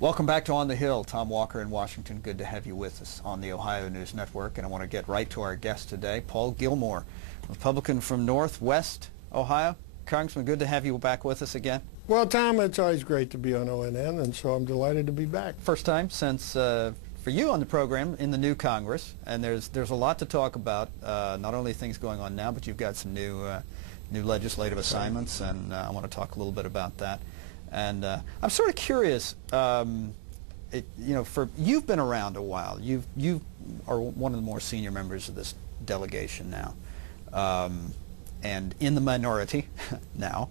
Welcome back to On the Hill. Tom Walker in Washington. Good to have you with us on the Ohio News Network. And I want to get right to our guest today, Paul Gillmor, Republican from Northwest Ohio. Congressman, good to have you back with us again. Well, Tom, it's always great to be on ONN, and so I'm delighted to be back. First time since for you on the program in the new Congress, and there's a lot to talk about. Not only things going on now, but you've got some new legislative assignments, and I want to talk a little bit about that. And I'm sort of curious. You've been around a while. You are one of the more senior members of this delegation now, and in the minority now.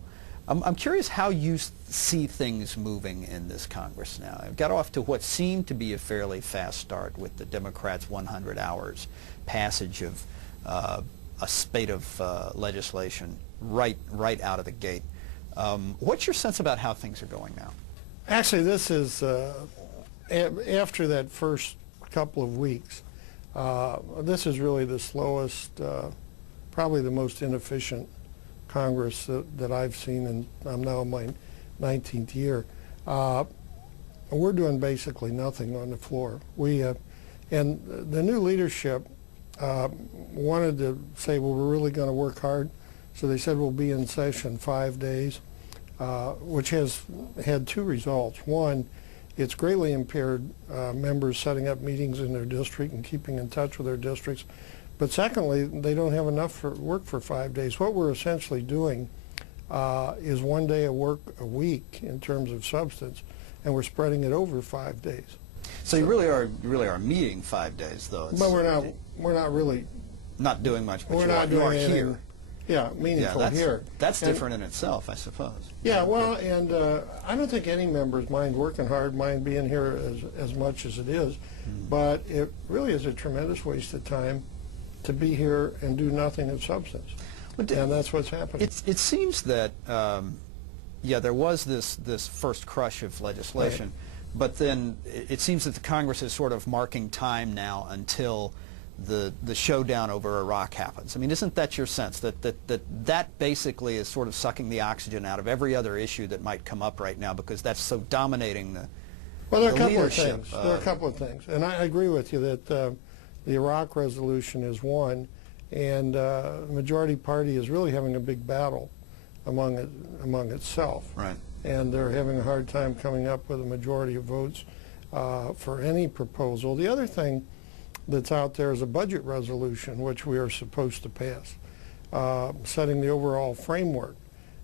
I'm curious how you see things moving in this Congress now. It got off to what seemed to be a fairly fast start with the Democrats' 100 hours passage of a spate of legislation right out of the gate. What's your sense about how things are going now? Actually, this is after that first couple of weeks. This is really the slowest, probably the most inefficient Congress that I've seen, and I'm now in my 19th year. We're doing basically nothing on the floor. And the new leadership wanted to say, well, we're really going to work hard. So they said we'll be in session 5 days, which has had two results. One, it's greatly impaired members setting up meetings in their district and keeping in touch with their districts. But secondly, they don't have enough work for 5 days. What we're essentially doing is 1 day of work a week in terms of substance, and we're spreading it over 5 days. So you really are meeting 5 days, though. But we're not really not doing much. But we're not doing you are anything, here. Yeah, meaningful here. That's different in itself, I suppose. Yeah, well, and I don't think any members mind working hard, mind being here as much as it is, but it really is a tremendous waste of time to be here and do nothing of substance. And that's what's happening. It seems that, there was this first crush of legislation, right. But then it seems that the Congress is sort of marking time now until the showdown over Iraq happens. I mean, isn't that your sense, that basically is sort of sucking the oxygen out of every other issue that might come up right now, because that's so dominating the Well, there are a couple leadership. Of things. There are a couple of things. And I agree with you that the Iraq resolution is one, and the majority party is really having a big battle among itself. Right. And they're having a hard time coming up with a majority of votes for any proposal. The other thing that's out there is a budget resolution, which we are supposed to pass, setting the overall framework.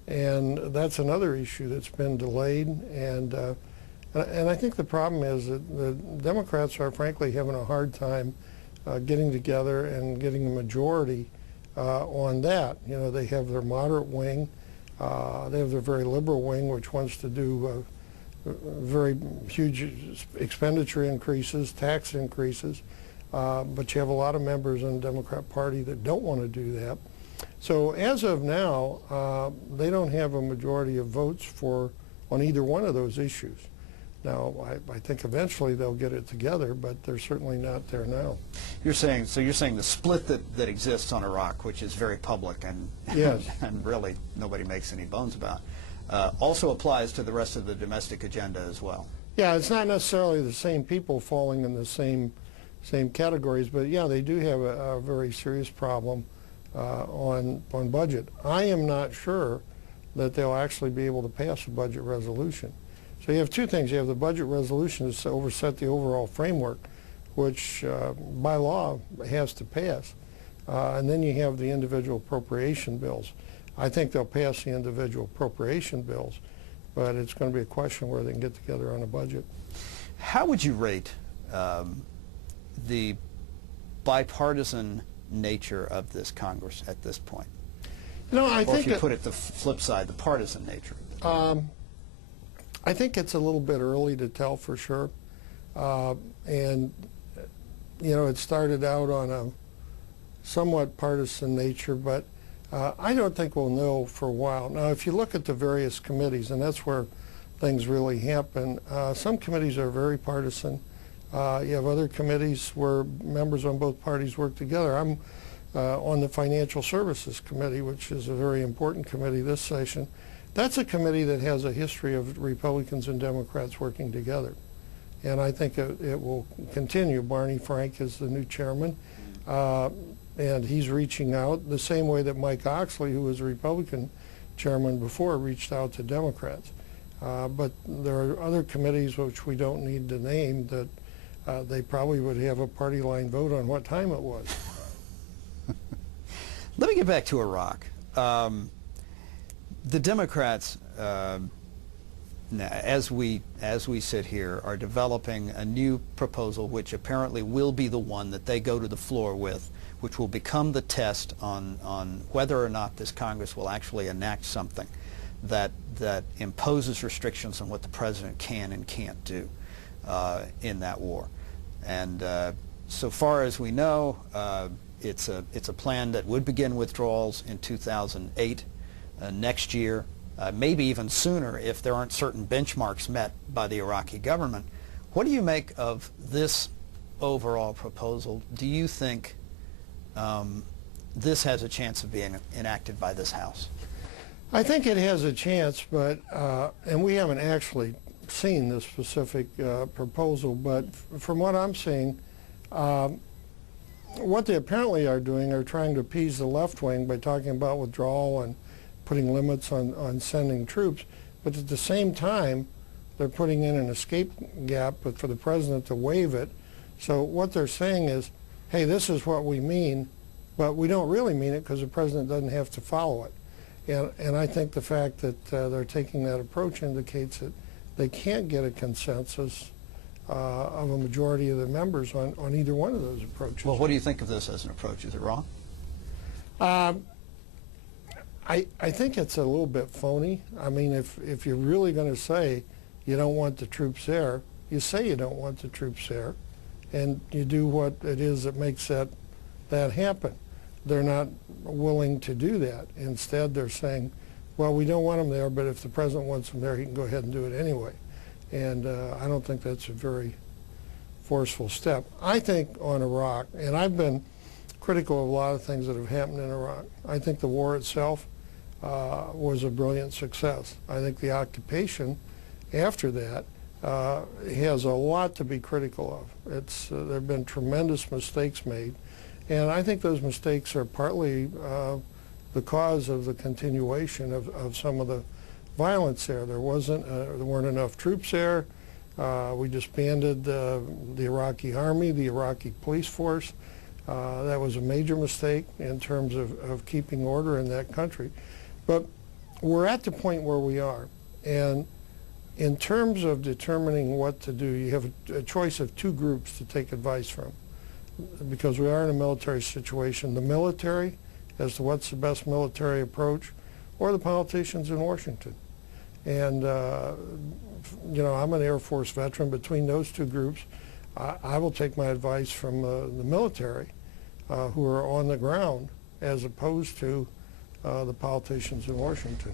And that's another issue that's been delayed. And I think the problem is that the Democrats are frankly having a hard time getting together and getting a majority on that. You know, they have their moderate wing, they have their very liberal wing, which wants to do very huge expenditure increases, tax increases, but you have a lot of members in the Democrat Party that don't want to do that. So as of now, they don't have a majority of votes on either one of those issues. Now, I think eventually they'll get it together, but they're certainly not there now. You're saying the split that exists on Iraq, which is very public and yes. and really nobody makes any bones about, also applies to the rest of the domestic agenda as well. Yeah, it's not necessarily the same people falling in the same categories, but yeah, they do have a very serious problem on budget. I am not sure that they'll actually be able to pass a budget resolution. So you have two things. You have the budget resolution to overset the overall framework, which by law has to pass. And then you have the individual appropriation bills. I think they'll pass the individual appropriation bills, but it's going to be a question where they can get together on a budget. How would you rate the bipartisan nature of this Congress at this point? No, I think if you put it the flip side, the partisan nature. I think it's a little bit early to tell for sure. And, you know, it started out on a somewhat partisan nature, but I don't think we'll know for a while. Now, if you look at the various committees, and that's where things really happen, some committees are very partisan. You have other committees where members on both parties work together. I'm on the Financial Services Committee, which is a very important committee this session. That's a committee that has a history of Republicans and Democrats working together. and I think it will continue. Barney Frank is the new chairman, and he's reaching out the same way that Mike Oxley, who was a Republican chairman before, reached out to Democrats. But there are other committees which we don't need to name that they probably would have a party line vote on what time it was. Let me get back to Iraq. The Democrats, as we sit here, are developing a new proposal which apparently will be the one that they go to the floor with, which will become the test on whether or not this Congress will actually enact something that imposes restrictions on what the president can and can't do in that war. And so far as we know, it's a plan that would begin withdrawals in 2008, next year, maybe even sooner if there aren't certain benchmarks met by the Iraqi government. What do you make of this overall proposal? Do you think this has a chance of being enacted by this House? I think it has a chance, but and we haven't actually seen the specific proposal, but from what I'm seeing, what they apparently are doing are trying to appease the left wing by talking about withdrawal and putting limits on sending troops, but at the same time they're putting in an escape gap for the president to waive it. So what they're saying is, hey, this is what we mean, but we don't really mean it because the president doesn't have to follow it. And I think the fact that they're taking that approach indicates that they can't get a consensus of a majority of the members on either one of those approaches. Well, what do you think of this as an approach? Is it wrong? I think it's a little bit phony. I mean, if you're really going to say you don't want the troops there, you say you don't want the troops there, and you do what it is that makes that happen. They're not willing to do that. Instead, they're saying, well, we don't want them there, but if the president wants them there, he can go ahead and do it anyway. And I don't think that's a very forceful step. I think on Iraq, and I've been critical of a lot of things that have happened in Iraq, I think the war itself was a brilliant success. I think the occupation after that has a lot to be critical of. There have been tremendous mistakes made, and I think those mistakes are partly the cause of the continuation of some of the violence there. There weren't enough troops there. We disbanded the Iraqi army, the Iraqi police force. That was a major mistake in terms of keeping order in that country. But we're at the point where we are, and in terms of determining what to do, you have a choice of two groups to take advice from, because we are in a military situation: the military as to what's the best military approach, or the politicians in Washington. And you know, I'm an Air Force veteran. Between those two groups, I will take my advice from the military, who are on the ground, as opposed to the politicians in Washington.